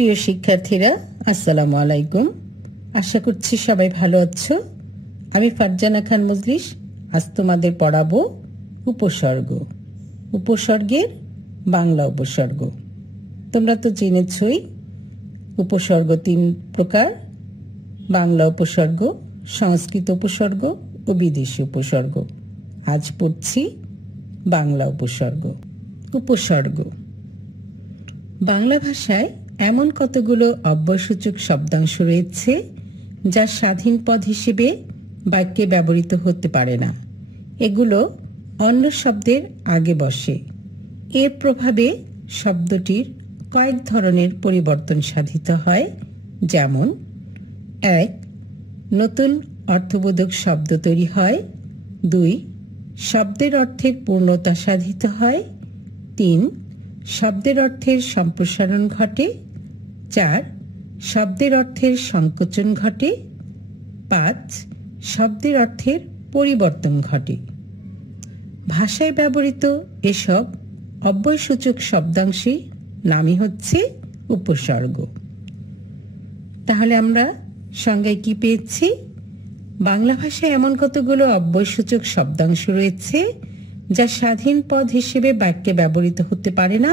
প্রিয় শিক্ষার্থীরা, আসসালামু আলাইকুম। আশা করছি সবাই ভালো আছো। আমি ফারজানা খান মজলিস আজ তোমাদের পড়াবো উপসর্গ। উপসর্গের বাংলা উপসর্গ। তোমরা তো জেনেছই উপসর্গ 3 প্রকার: বাংলা উপসর্গ, সংস্কৃত উপসর্গ ও বিদেশি উপসর্গ। আজ পড়ছি বাংলা উপসর্গ। উপসর্গ বাংলা ভাষায় এমন কতগুলো অব্যয়সূচক শব্দাংশ রয়েছে যা স্বাধীন পদ হিসেবে বাক্যে ব্যবহৃত হতে পারে না। এগুলো অন্য শব্দের আগে বসে। এর প্রভাবে শব্দটির কয়েক ধরনের পরিবর্তন সাধিত হয়, যেমন: 1. নতুন অর্থবোধক শব্দ তৈরি হয়। 2. শব্দের অর্থের পূর্ণতা সাধিত হয়। 3. শব্দের অর্থের সম্প্রসারণ ঘটে। 4. শব্দের অর্থের সংকোচন ঘটে। 5. শব্দের অর্থের পরিবর্তন ঘটে। ভাষায় ব্যবহৃত এসব অব্যয়সূচক শব্দাংশের নামই হচ্ছে উপসর্গ। তাহলে আমরা সংজ্ঞায় কি পেয়েছি? বাংলা ভাষায় এমন কতগুলো অব্যয়সূচক শব্দাংশ রয়েছে যা স্বাধীন পদ হিসেবে বাক্যে ব্যবহৃত হতে পারে না।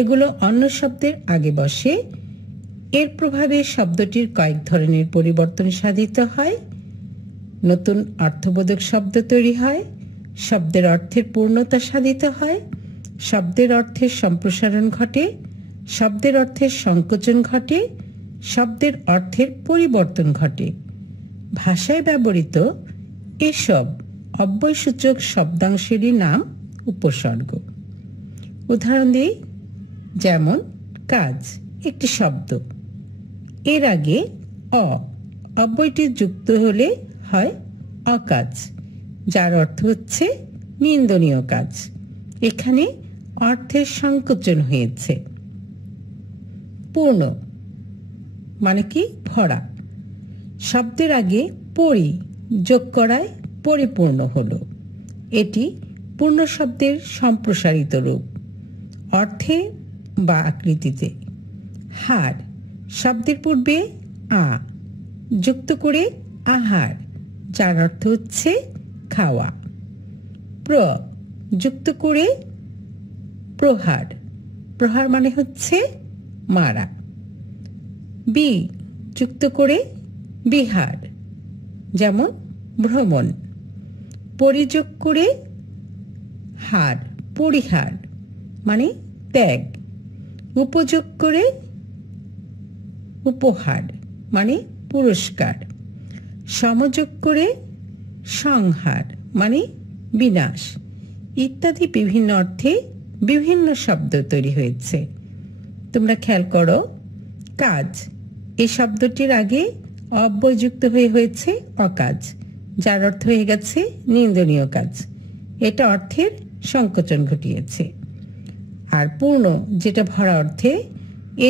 এগুলো অন্য শব্দের আগে বসে। এর প্রভাবে শব্দটির কয়েক ধরনের পরিবর্তন সাধিত হয়। নতুন অর্থবোধক শব্দ তৈরি হয়। শব্দের অর্থের পূর্ণতা সাধিত হয়। শব্দের অর্থের সম্প্রসারণ ঘটে। শব্দের অর্থের সংকোচন ঘটে। শব্দের অর্থের পরিবর্তন ঘটে। ভাষায় ব্যবহৃত এসব অব্যয়সূচক শব্দাংশেরই নাম উপসর্গ। উদাহরণ দিই, যেমন কাজ একটি শব্দ, এর আগে অব্যয়টি যুক্ত হলে হয় অকাজ, যার অর্থ হচ্ছে নিন্দনীয় কাজ। এখানে অর্থের সংকোচন হয়েছে। পূর্ণ মানে কি? ভরা। শব্দের আগে পরি যোগ করায় পরিপূর্ণ হলো। এটি পূর্ণ শব্দের সম্প্রসারিত রূপ, অর্থে বা আকৃতিতে। হার শব্দের পূর্বে যুক্ত করে আহার, যার অর্থ হচ্ছে খাওয়া। যুক্ত করে প্রহার, প্রহার মানে হচ্ছে মারা। যুক্ত করে বিহার, যেমন ভ্রমণ। পরিযোগ করে হার, পরিহার মানে ত্যাগ। উপযোগ করে উপহার মানে পুরস্কার। সমযোগ করে সংহার মানে বিনাশ ইত্যাদি বিভিন্ন অর্থে বিভিন্ন শব্দ তৈরি হয়েছে। তোমরা খেয়াল করো, কাজ এই শব্দটির আগে অব্যয়যুক্ত হয়েছে অকাজ, যার অর্থ হয়ে গেছে নিন্দনীয় কাজ। এটা অর্থের সংকোচন ঘটিয়েছে। আর পূর্ণ যেটা ভরা অর্থে,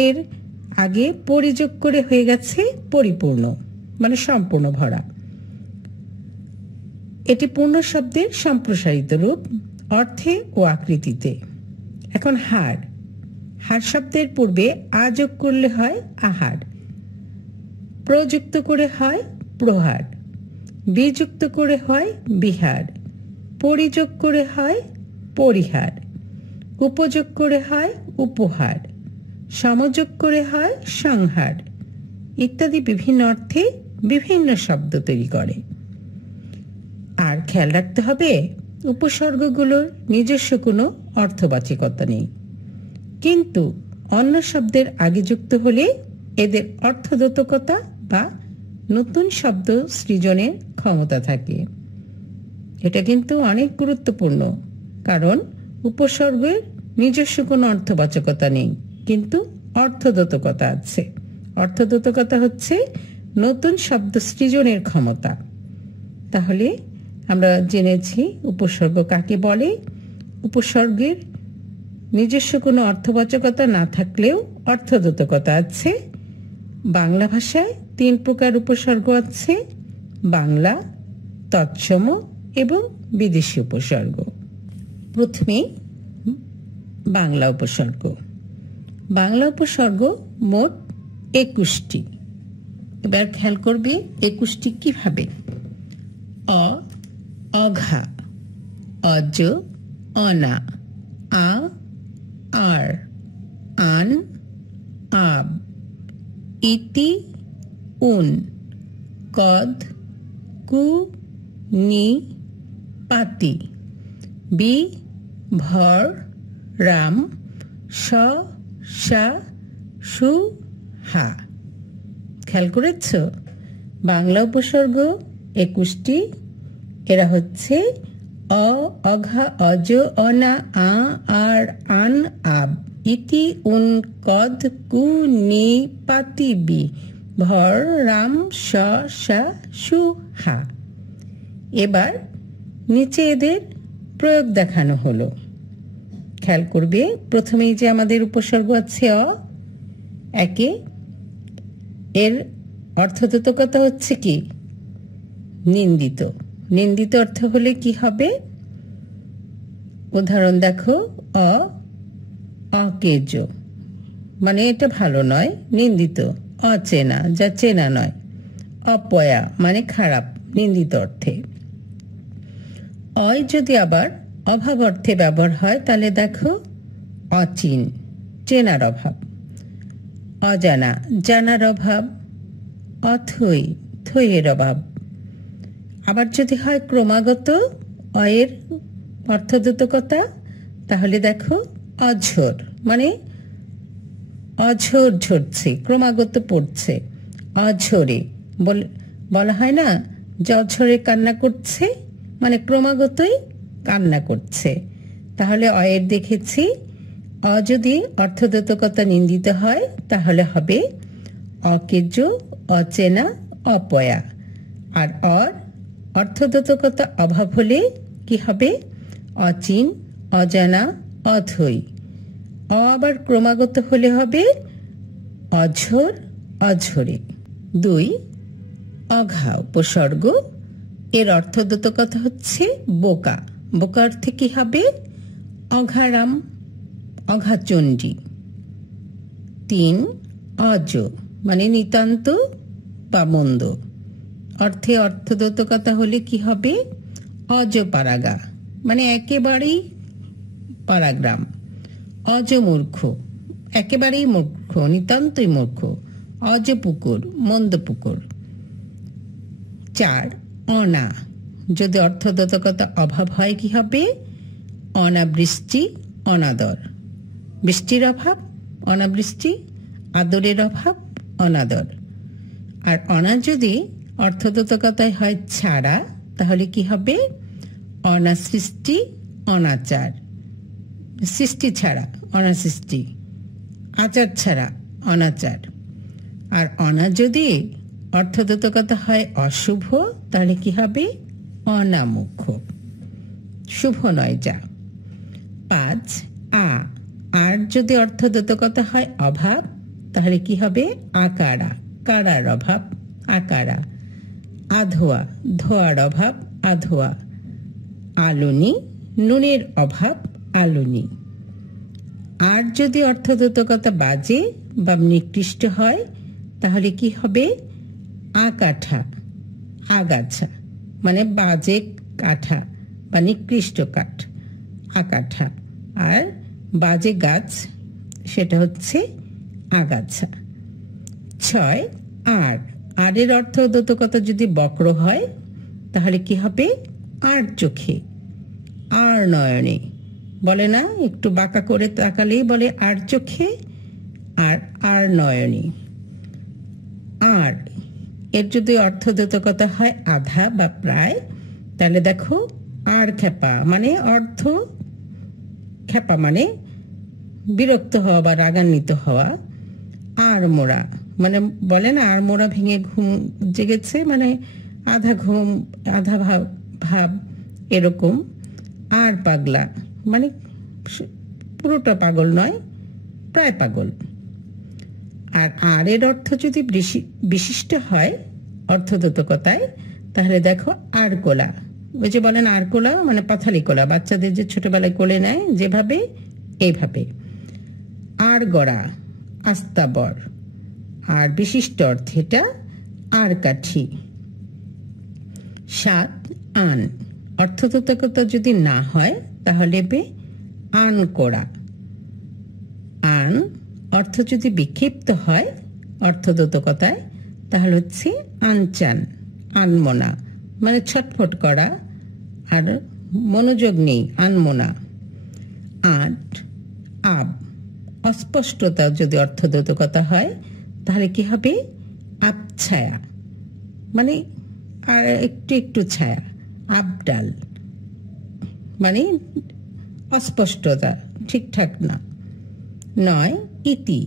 এর আগে পরিযোগ করে হয়ে গেছে পরিপূর্ণ মানে সম্পূর্ণ ভরা। এটি পূর্ণ শব্দের সম্প্রসারিত রূপ, অর্থে ও আকৃতিতে। এখন হার, হার শব্দের পূর্বে যোগ করলে হয় আহার। প্রযুক্ত করে হয় প্রহার। বিযুক্ত করে হয় বিহার। পরিযোগ করে হয় পরিহার। উপযোগ করে হয় উপহার। সমযোগ করে হয় সংহার ইত্যাদি বিভিন্ন অর্থে বিভিন্ন শব্দ তৈরি করে। আর খেয়াল রাখতে হবে, উপসর্গগুলোর নিজস্ব কোনো অর্থবাচকতা নেই, কিন্তু অন্য শব্দের আগে যুক্ত হলে এদের অর্থদ্যোতকতা বা নতুন শব্দ সৃজনের ক্ষমতা থাকে। এটা কিন্তু অনেক গুরুত্বপূর্ণ, কারণ উপসর্গের নিজস্ব কোনো অর্থবাচকতা নেই, কিন্তু অর্থদ্যোতকতা আছে। অর্থদ্যোতকতা হচ্ছে নতুন শব্দ সৃজনের ক্ষমতা। তাহলে আমরা জেনেছি উপসর্গ কাকে বলে। উপসর্গের নিজস্ব কোনো অর্থবাচকতা না থাকলেও অর্থদ্যোতকতা আছে। বাংলা ভাষায় 3 প্রকার উপসর্গ আছে: বাংলা, তৎসম এবং বিদেশি উপসর্গ। প্রথমে বাংলা উপসর্গ। বাংলা উপসর্গ মোট 21টি। এবার খেয়াল করবে 21টি কিভাবে। অ অঘা, অজ অনা, আ আর, আন আব, ইতি উন, কদ কু নি পাতি, বি ভর রাম, স সা সু হা। খেয়াল করেছ? বাংলা উপসর্গ 21টি। এরা হচ্ছে অ অঘা, অজ অনা, আ আর, আন আব, ইতি উন, কদ কু নি পাতি, বি ভর রাম, স সা সু হা। এবার নিচে এদের প্রয়োগ দেখানো হলো। খেয়াল করবে প্রথমেই যে আমাদের উপসর্গ আছে অ, একে, এর অর্থবোধকতা হচ্ছে কি? নিন্দিত। নিন্দিত অর্থ হলে কি হবে? উদাহরণ দেখো, অকেজ, মানে এটা ভালো নয়, নিন্দিত। অচেনা, যা চেনা নয়। অপয়া মানে খারাপ, নিন্দিত অর্থে। অয় যদি আবার অভাব অর্থে ব্যবহার হয় তাহলে দেখো, অচিন, চেনার অভাব। অজানা, জানার অভাব। অথৈ, থইয়ের অভাব। আবার যদি হয় ক্রমাগত অয়ের অর্থবোধকতা, তাহলে দেখো অঝোর, মানে অঝোর ঝরছে, ক্রমাগত পড়ছে। অঝোরে বলা হয় না যে অঝোরে কান্না করছে, মানে ক্রমাগতই কান্না করছে। তাহলে অয়ের দেখেছি অ যদি অর্থবোধকতা নিন্দিত হয় তাহলে হবে অকেজ, অচেনা, অপয়া। আর অর অর্থবোধকতা অভাব হলে কি হবে? অচিন, অজানা, অথৈ। অ আবার ক্রমাগত হলে হবে অঝোর, অঝোরে। 2 অঘা উপসর্গ, এর অর্থবোধকতা হচ্ছে বোকা। বোকা অর্থে কি হবে? অঘারাম, অঘাচণ্ডী। 3 অজ, মানে নিতান্ত বা মন্দ। অর্থে অর্থবোধকতা হলে কি হবে? অজপাড়াগা, মানে একেবারেই পাড়াগ্রাম। অজমূর্খ, একেবারেই মূর্খ, নিতান্তই মূর্খ। অজপুকুর, মন্দ পুকুর। 4 অনা, যদি অর্থবোধকতা অভাব হয় কি হবে? অনাবৃষ্টি, অনাদর। বৃষ্টির অভাব, অনাবৃষ্টি। আদরের অভাব, অনাদর। আর অনা যদি অর্থবোধকতায় হয় ছাড়া, তাহলে কি হবে? অনাসৃষ্টি, অনাচার। সৃষ্টি ছাড়া অনাসৃষ্টি, আচার ছাড়া অনাচার। আর অনা যদি অর্থবোধকতা হয় অশুভ, তাহলে কি হবে? অনামুখ, শুভ নয় যা। 5 আর যদি অর্থবোধকতা হয় অভাব, তাহলে কি হবে? আকারা, কারার অভাব, আকারা। আধোয়া, ধোয়ার অভাব, আধোয়া। আলুনি, নুনের অভাব, আলুনি। আর যদি অর্থবোধকতা বাজে বা নিকৃষ্ট হয় তাহলে কি হবে? আকাঠা, আগাছা, মানে বাজে কাঠা বা নিকৃষ্ট কাঠ, আকাঠা। আর বাজে গাছ, সেটা হচ্ছে আগাছা। 6 আরের অর্থবোধকতা যদি বক্র হয় তাহলে কি হবে? আর চোখে, আর নয়নে। বলে না একটু বাঁকা করে তাকালেই বলে আর চোখে, আর নয়নে। আর এর যদি অর্থবোধকতা হয় আধা বা প্রায়, তাহলে দেখো আর খেপা, মানে অর্থ খেপা, মানে বিরক্ত হওয়া বা রাগান্বিত হওয়া। আর মোড়া, মানে বলে না আর মোড়া ভেঙে ঘুম জেগেছে, মানে আধা ঘুম আধা ভাব এরকম। আর পাগলা, মানে পুরোটা পাগল নয়, প্রায় পাগল। আর এর অর্থ যদি বিশিষ্ট হয় অর্থবোধকতায়, তাহলে দেখো আর কোলা। ওই যে বলেন আর কোলা, মানে পাথালি কোলা, বাচ্চাদের যে ছোটবেলায় কোলে নেয় যেভাবে, এইভাবে। আর গড়া, আস্তাবর। আর বিশিষ্ট অর্থে এটা আর কাঠি। 7 আন, অর্থদোতকতা যদি না হয় তাহলে হবে আন করা। আন অর্থ যদি বিক্ষিপ্ত হয় অর্থদোতকতায় তাহলে হচ্ছে আনচান, আনমনা, মানে ছটফট করা আর মনোযোগ নেই, আনমনা। 8 আব, অস্পষ্টতা যদি অর্থদোতকতা হয় তাহলে কি হবে আবছায়া, মানে আর একটু একটু ছায়া, আবডাল, মানে অস্পষ্টতা, ঠিকঠাক না। 9 ইতি,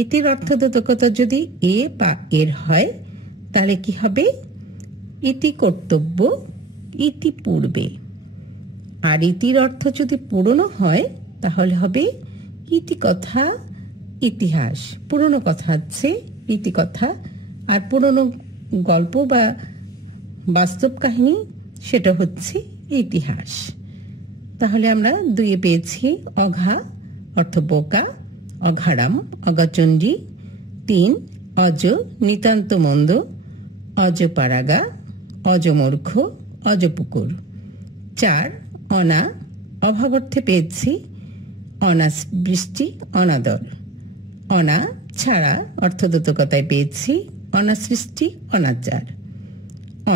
ইতির অর্থদোতকতা যদি এ বা এর হয় তাহলে কি হবে ইতি কর্তব্য, ইতি পূর্বে। আর ইতির অর্থ যদি পুরনো হয় তাহলে হবে ইতিকথা, ইতিহাস। পুরনো কথা হচ্ছে ইতিকথা, আর পুরনো গল্প বা বাস্তব কাহিনী সেটা হচ্ছে ইতিহাস। তাহলে আমরা 2 পেয়েছি অঘা অর্থ বোকা, অঘারাম, অগাচণ্ডী। 3 অজ, নিতান্ত মন্দ, অজপাড়াগা, অজমূর্খ, অজপুকুর। 4 অনা, অভাব অর্থে পেয়েছি অনাবৃষ্টি, অনাদর। অনা ছাড়া অর্থদোতকতায় পেয়েছি অনাসৃষ্টি, অনাচার।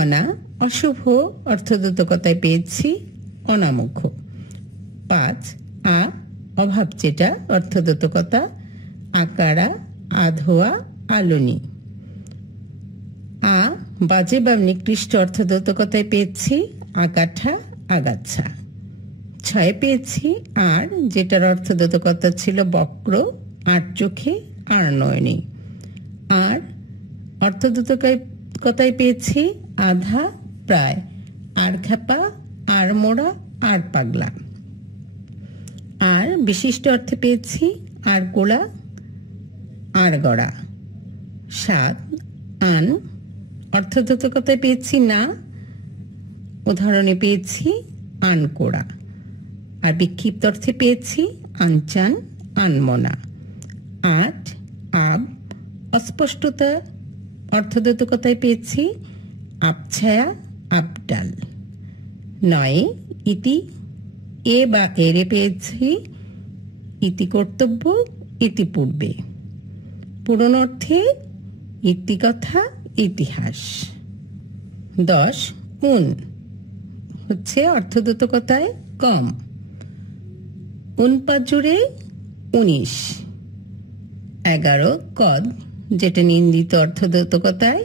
অনা অশুভ অর্থদোতকতায় পেয়েছি অনামুখ। 5 আ, অভাব যেটা অর্থদোতকতা আকারা, আধোয়া, আলোনি। আ বাজে বা নিকৃষ্ট অর্থদোতকতায় পেয়েছি আকাঠা, আগাছা। 6 পেয়েছি আর, যেটার অর্থদোতকতা ছিল বক্র, আর চোখে, আর নয়নে। আর অর্থদোতকতায় পেয়েছি আধা, প্রায়, আর খ্যাপা, আর মোড়া, আর পাগলা। আর বিশিষ্ট অর্থে পেয়েছি আর গোলা, আর গড়া। 7 আন, অর্থদোতকতায় পেয়েছি না, উদাহরণে পেয়েছি আনকোড়া। আর বিক্ষিপ্ত অর্থে পেয়েছি আনচান, আনমনা। 8 আব, অস্পষ্টতা অর্থদোতকতায় পেয়েছি আবছায়া, আবডাল। 9 ইতি, এ বা এরে পেয়েছি ইতি কর্তব্য, ইতিপূর্বে। পুরনো অর্থে ইতিকথা, ইতিহাস। 10 উন হচ্ছে অর্থদোতকতায় কম। 49 19। 11 কদ, যেটা নিন্দিত অর্থদোতকতায়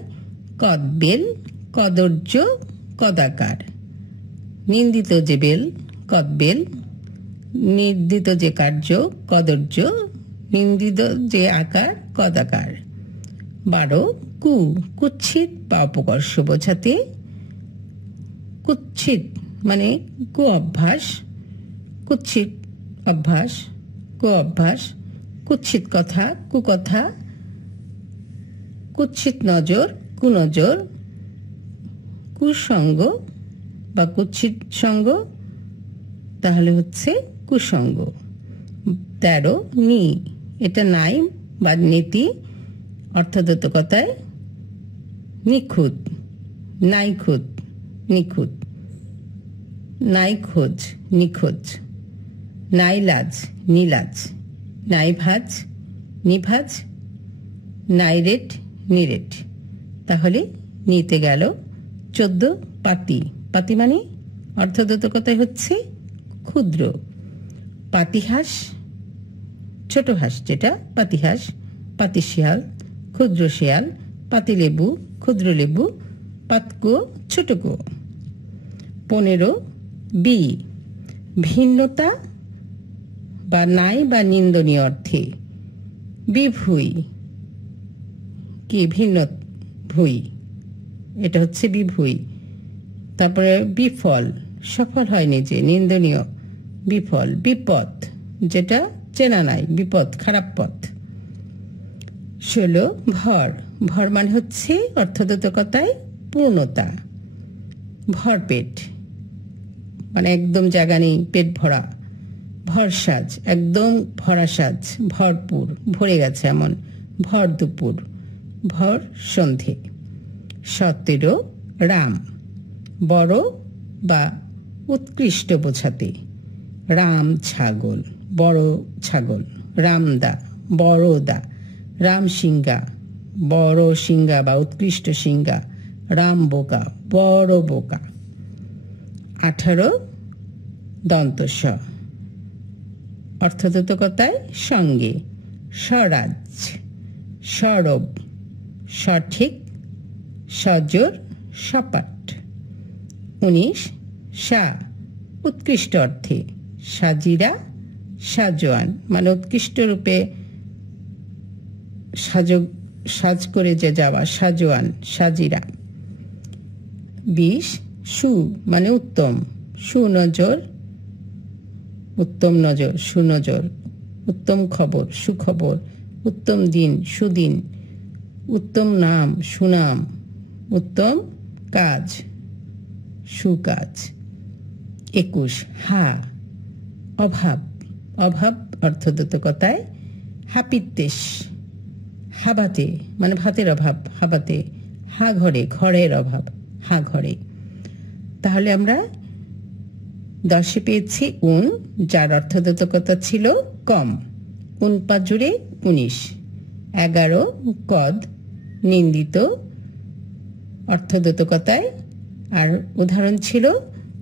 কদবেল, কদর্য, কদাকার। নিন্দিত যে বেল কদবেল, নির্দিত যে কার্য কদর্য, নিন্দিত যে আকার কদাকার। 12 কু, কুৎসিত বা অপকর্ষ বোঝাতে। কুৎসিত মানে কু অভ্যাস, কুৎসিত অভ্যাস, কু অভ্যাস, কুৎসিত কথা, কুকথা, কুৎসিত নজর, কুনজর, কুসঙ্গ বা কুৎসিত সঙ্গ, তাহলে হচ্ছে কুসঙ্গ। 13 নি, এটা নাই বা নীতি অর্থদোতকতায় নিখুঁত, নাইখুঁত, নিখুঁত। নাই খোঁজ, নিখোঁজ। নাইলাজ, নিলাজ। নাইভাজ, নিভাজ। নাইরেট, নিরেট। তাহলে নিতে গেল 14 পাতি, পাতি মানে অর্থদোতকতায় হচ্ছে ক্ষুদ্র। পাতিহাস, ছোট হাঁস যেটা পাতিহাস, পাতিশিয়াল, ক্ষুদ্র শিয়াল, পাতিলেবু, ক্ষুদ্র লেবু, পাতকো, ছোট কো। 15 বি, ভিন্নতা বা নাই বা নিন্দনীয় অর্থে। বিভুই, কি ভিন্ন ভুই, এটা হচ্ছে বিভুই। তারপরে বিফল, সফল হয়নি যে, নিন্দনীয়, বিফল। বিপদ, যেটা চেনা নাই, বিপদ, খারাপ পথ। 16 ভর, ভর মানে হচ্ছে অর্থদোতকতায় পূর্ণতা। ভরপেট মানে একদম জায়গা নেই, পেট ভরা। ভরসাজ, একদম ভরা সাজ, ভরপুর, ভরে গেছে এমন। ভর দুপুর, ভর সন্ধে। 17 রাম, বড় বা উৎকৃষ্ট বোঝাতে। রাম ছাগল, বড় ছাগল। রামদা, বড় দা। রাম সিংহা, বড় সিংহা বা উৎকৃষ্ট সিংহা। রাম বোকা, বড় বোকা। 18 দন্ত স, অর্থবোধকতায় সঙ্গে। স্বরাজ, সরব, সঠিক, সজোর, সপাট। 19 সা, উৎকৃষ্ট অর্থে। সাজিরা, সাজোয়ান, মানে উৎকৃষ্ট রূপে সাজ করে যে যাওয়া, সাজোয়ান, সাজিরা। 20 সু, মানে উত্তম। সুনজর, উত্তম নজর, সুনজর। উত্তম খবর, সুখবর। উত্তম দিন, সুদিন। উত্তম নাম, সুনাম। উত্তম কাজ, সুকাজ। 21 হা, অভাব। অভাব অর্থবোধকতায় হাপিত্যেশ, হাবাতে, মানে ভাতের অভাব, হাবাতে। হা ঘরে, ঘরের অভাব, হা ঘরে। তাহলে আমরা 10 পেয়েছি উন, যার অর্থবোধকতা ছিল কম। উন পাঁচুরে 19। 11 কদ, নিন্দিত, অর্থবোধকতায়। আর উদাহরণ ছিল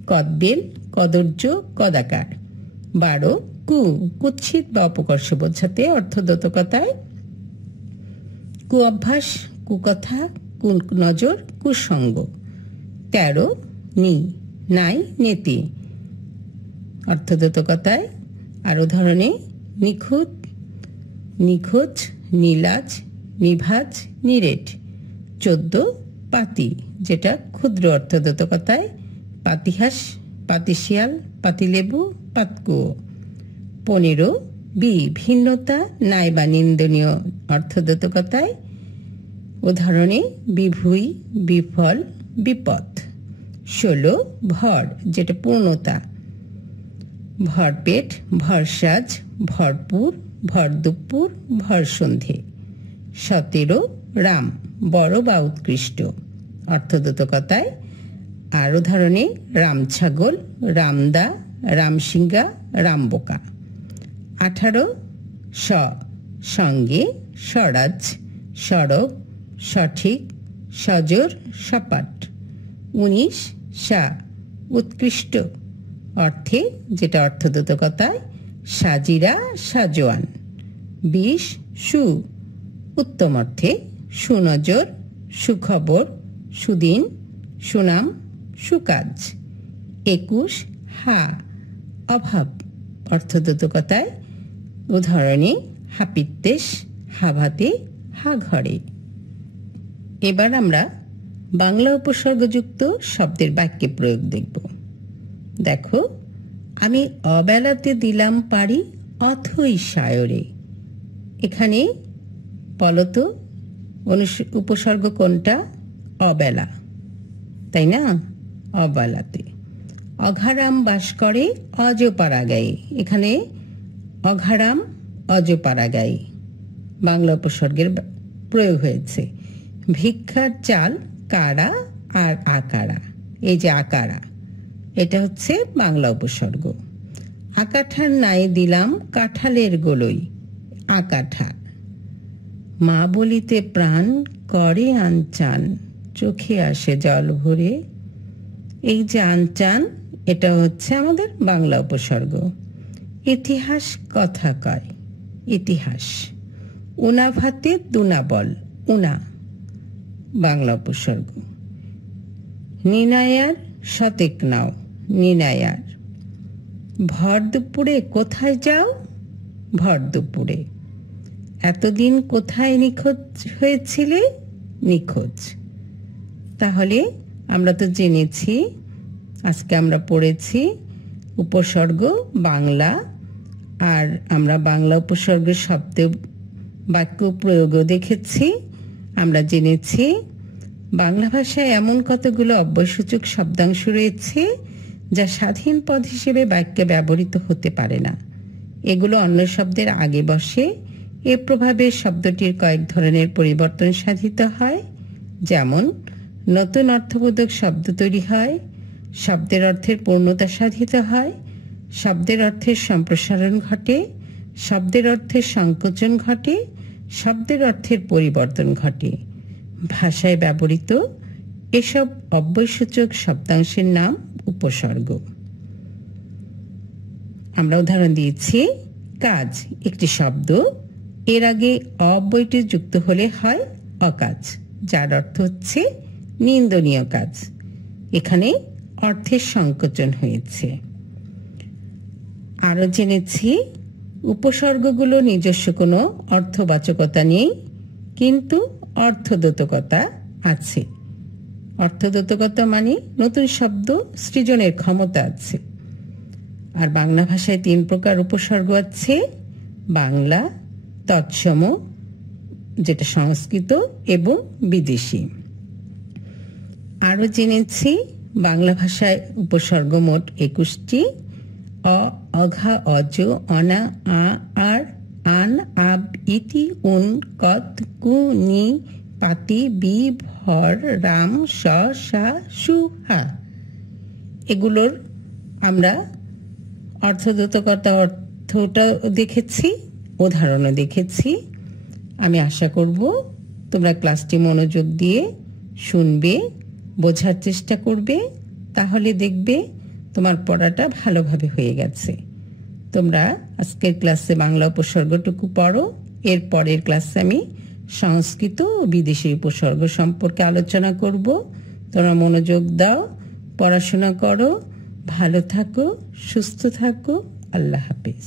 কদবেল, কদর্য, কদাকার। 12 কু, কুৎসিত বা অপকর্ষ বোঝাতে, অর্থবোধকতায়। কু অভ্যাস, কুকথা, কুনজর, কুসঙ্গ। 13 নি, নাই, নেতি, অর্থবোধকতায়। আর উদাহরণে নিখুঁত, নিখোঁজ, নীলাজ, নিভাজ, নিরেট। 14 পাতি, যেটা ক্ষুদ্র অর্থবোধকতায়। পাতিহাস, পাতিশিয়াল, পাতিলেবু, পাতকুয়ো। 15 বি, ভিন্নতা, নাই বা নিন্দনীয়, অর্থবোধকতায়। উদাহরণে বিভুই, বিফল, বিপদ। 16 ভর, যেটা পূর্ণতা। ভরপেট, ভরসাজ, ভরপুর, ভর দুপুর, ভর সন্ধে। 17 রাম, বড় বা উৎকৃষ্ট, অর্থবোধকতায়। আর উদাহরণে রাম ছাগল, রামদা, রামসিংহা, রামবোকা। 18 স, সঙ্গে, স্বরাজ, সরব, সঠিক, সজোর, সপাট। 19 সা, উৎকৃষ্ট অর্থে, যেটা অর্থবোধকতায়। সাজিরা, সাজোয়ান। 20 সু, উত্তম অর্থে। সুনজর, সুখবর, সুদিন, সুনাম, সুকাজ। 21 হা, অভাব, অর্থবোধকতায়। উদাহরণে হাপিত্যেশ, হাভাতে, হা ঘরে। এবার আমরা বাংলা উপসর্গযুক্ত শব্দের বাক্যে প্রয়োগ দেখব। দেখো, আমি অবেলাতে দিলাম পারি অথই সায়রে। এখানে বলতো উপসর্গ কোনটা? অবেলা, তাই না? অবেলাতে। অঘারাম বাস করে অজপাড়াগাঁয়ে। এখানে অঘারাম, অজপাড়াগাঁয়ে বাংলা উপসর্গের প্রয়োগ হয়েছে। ভিক্ষার চাল কারা আর আকারা, এই যে আকারা, এটা হচ্ছে বাংলা উপসর্গ। আকাঠার নাই দিলাম কাঁঠালের গোলই, আকাঠা। মা বলিতে প্রাণ করে আনচান, চোখে আসে জল ভরে। এই যে আনচান, এটা হচ্ছে আমাদের বাংলা উপসর্গ। ইতিহাস কথা কয়, ইতিহাস। উনা ভাতে দুনা বল, উনা বাংলা উপসর্গ। নিনায়ার শতেক নাও, নিনায়ার। ভর দুপুরে কোথায় যাও? ভর দুপুরে। এতদিন কোথায় নিখোঁজ হয়েছিলে? নিখোঁজ। তাহলে আমরা তো জেনেছি, আজকে আমরা পড়েছি উপসর্গ বাংলা, আর আমরা বাংলা উপসর্গের শব্দ বাক্য প্রয়োগও দেখেছি। আমরা জেনেছি বাংলা ভাষায় এমন কতগুলো অব্যয়সূচক শব্দাংশ রয়েছে যা স্বাধীন পদ হিসেবে বাক্যে ব্যবহৃত হতে পারে না। এগুলো অন্য শব্দের আগে বসে এ প্রভাবে শব্দটির কয়েক ধরনের পরিবর্তন সাধিত হয়, যেমন নতুন অর্থবোধক শব্দ তৈরি হয়, শব্দের অর্থের পূর্ণতা সাধিত হয়, শব্দের অর্থের সম্প্রসারণ ঘটে, শব্দের অর্থের সংকোচন ঘটে, শব্দের অর্থের পরিবর্তন ঘটে। ভাষায় ব্যবহৃত এসব অব্যয়সূচক শব্দাংশের নাম উপসর্গ। আমরা উদাহরণ দিয়েছি, কাজ একটি শব্দ, এর আগে অব্যয়টি যুক্ত হলে হয় অকাজ, যার অর্থ হচ্ছে নিন্দনীয় কাজ। এখানে অর্থের সংকোচন হয়েছে। আরো জেনেছি, উপসর্গগুলো নিজস্ব কোনো অর্থবাচকতা নেই, কিন্তু অর্থদ্যোতকতা আছে। অর্থদ্যোতকতা মানে নতুন শব্দ সৃজনের ক্ষমতা আছে। আর বাংলা ভাষায় 3 প্রকার উপসর্গ আছে, বাংলা, তৎসম যেটা সংস্কৃত, এবং বিদেশি। আরো জেনেছি, বাংলা ভাষায় উপসর্গ মোট 21টি। অ, অঘা, অজ, অনা, আ, আর, আন, আব, ইতি, উন, কত, কু, নি, পাতি, বি, ভর, রাম, স, সা, সু, হা। এগুলোর আমরা অর্থদ্যোতকতা অর্থটা দেখেছি, উদাহরণও দেখেছি। আমি আশা করব তোমরা ক্লাসটি মনোযোগ দিয়ে শুনবে, বোঝার চেষ্টা করবে, তাহলে দেখবে তোমার পড়াটা ভালোভাবে হয়ে গেছে। তোমরা আজকের ক্লাসে বাংলা উপসর্গটুকু পড়ো, এর পরের ক্লাসে আমি সংস্কৃত ও বিদেশি উপসর্গ সম্পর্কে আলোচনা করব। তোমরা মনোযোগ দাও, পড়াশোনা করো, ভালো থাকো, সুস্থ থাকো। আল্লাহ হাফেজ।